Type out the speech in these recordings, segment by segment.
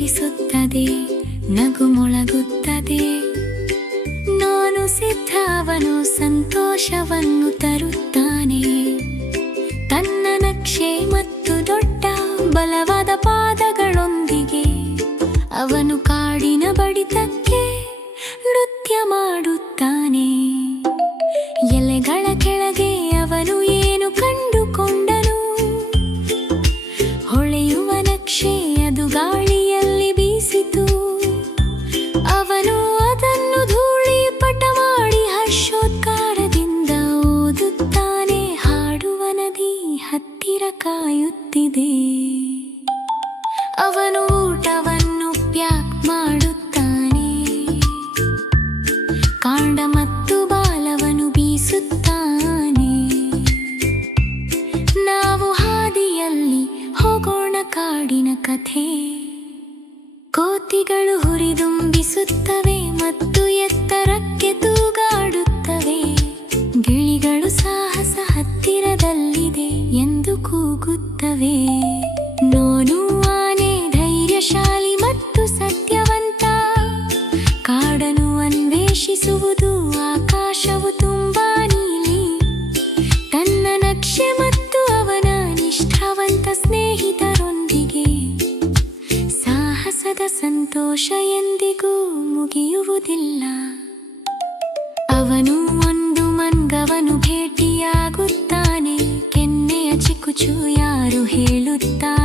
ತುತ್ತೂರಿ ನುಡಿಸುತ್ತದೆ ನಗು ಮೊಳಗುತ್ತದೆ ಕಥೆ. ಕೋತಿಗಳು ಹುರಿದುಂಬಿಸುತ್ತವೆ ಮತ್ತು ಎತ್ತರಕ್ಕೆ ತೂಗಾಡುತ್ತವೆ. ಗಿಳಿಗಳು ಸಾಹಸ ಹತ್ತಿರದಲ್ಲಿದೆ ಎಂದು ಕೂಗುತ್ತವೆ. ನೋನು ಆನೆ ಧೈರ್ಯಶಾಲಿ ಮತ್ತು ಸತ್ಯವಂತ. ಕಾಡನ್ನು ಅನ್ವೇಷಿಸುವುದು, ಆಕಾಶವು ತುಂಬಾ ಸಾಹಸದ ಸಂತೋಷ ಎಂದಿಗೂ ಮುಗಿಯುವುದಿಲ್ಲ ಅವನು ಒಂದು ಮಂಗವನು ಭೇಟಿಯಾಗುತ್ತಾನೆ ಕೆನ್ನೆಯ ಚಿಕ್ಕುಚು ಯಾರು ಹೇಳುತ್ತಾರೆ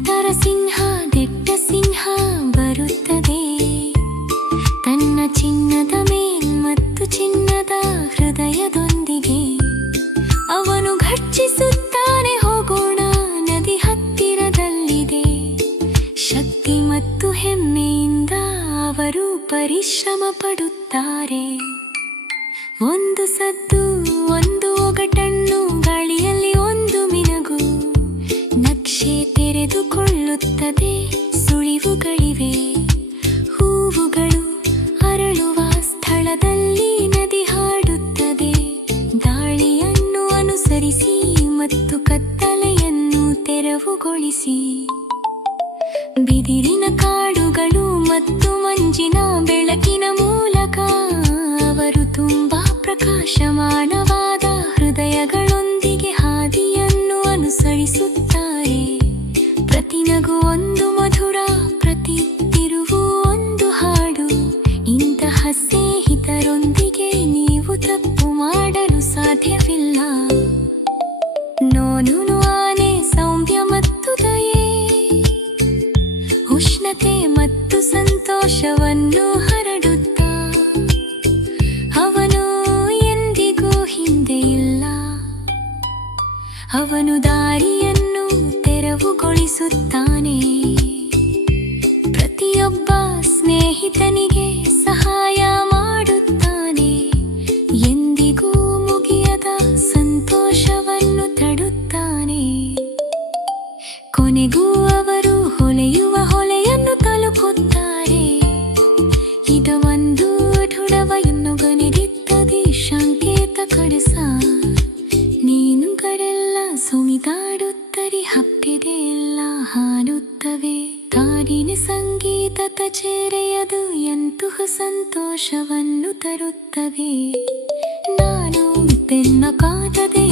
ನಂತರ ಸಿಂಹ, ದಿಟ್ಟ ಸಿಂಹ ಬರುತ್ತದೆ. ತನ್ನ ಚಿನ್ನದ ಮೇಲ್ ಮತ್ತು ಚಿನ್ನದ ಹೃದಯದೊಂದಿಗೆ ಅವನು ಘರ್ಜಿಸುತ್ತಾನೆ, ಹೋಗೋಣ, ನದಿ ಹತ್ತಿರದಲ್ಲಿದೆ. ಶಕ್ತಿ ಮತ್ತು ಹೆಮ್ಮೆಯಿಂದ ಅವರು ಪರಿಶ್ರಮ ಪಡುತ್ತಾರೆ. ಒಂದು ಸದ್ದು ತೆರೆದುಕೊಳ್ಳುತ್ತದೆ. ಸುಳಿವುಗಳಿವೆ. ಹೂವುಗಳು ಅರಳುವ ಸ್ಥಳದಲ್ಲಿ ನದಿ ಹಾಡುತ್ತದೆ. ದಾಳಿಯನ್ನು ಅನುಸರಿಸಿ ಮತ್ತು ಕತ್ತಲೆಯನ್ನು ತೆರವುಗೊಳಿಸಿ. ಬಿದಿರಿನ ಕಾಡುಗಳು ಮತ್ತು ಮಂಜಿನ ಬೆಳಕಿನ ಮೂಲಕ ಅವರು ತುಂಬಾ ಪ್ರಕಾಶಮಾನವಾದ ಸಂತೋಷವನ್ನು ಹರಡುತ್ತ ಅವನು ಎಂದಿಗೂ ಹಿಂದೆ ಇಲ್ಲ. ಅವನು ದಾರಿಯನ್ನು ತೆರವುಗೊಳಿಸುತ್ತಾನೆ. ಪ್ರತಿಯೊಬ್ಬ ಸ್ನೇಹಿತನಿಗೆ ಸುಮಿದಾಡುತ್ತರಿ ಹತ್ತಿದೆ ಎಲ್ಲ ಹಾರುತ್ತವೆ. ಕಾರಿನ ಸಂಗೀತ ಕಚೇರೆಯದು ಎಂತಹ ಸಂತೋಷವನ್ನು ತರುತ್ತವೆ. ನಾನು ಬೆನ್ನ ಕಾದದೆಯನ್ನು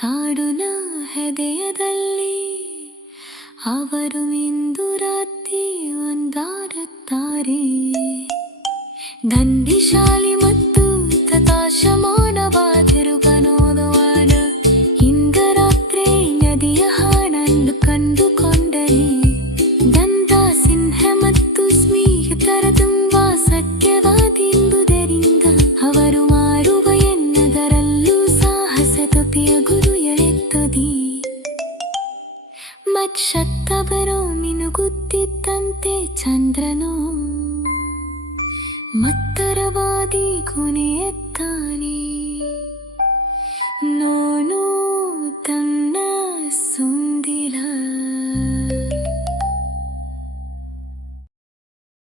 ಕಾಡುನ ಹೃದಯದಲ್ಲಿ ಅವರು ಇಂದು ರಾತ್ರಿ ಒಂದಾರುತ್ತಾರೆ ದಂಡಿಶಾಲಿ ಮತ್ತು ತತಾಶಮಾನವಾದಿರುಗನೋದವಾಡ ಮತ್ಸತ್ತವರು ಮಿನುಗುತ್ತಿದ್ದಂತೆ ಚಂದ್ರನೋ ಮತ್ತರವಾದಿ ಕೊನೆಯತ್ತ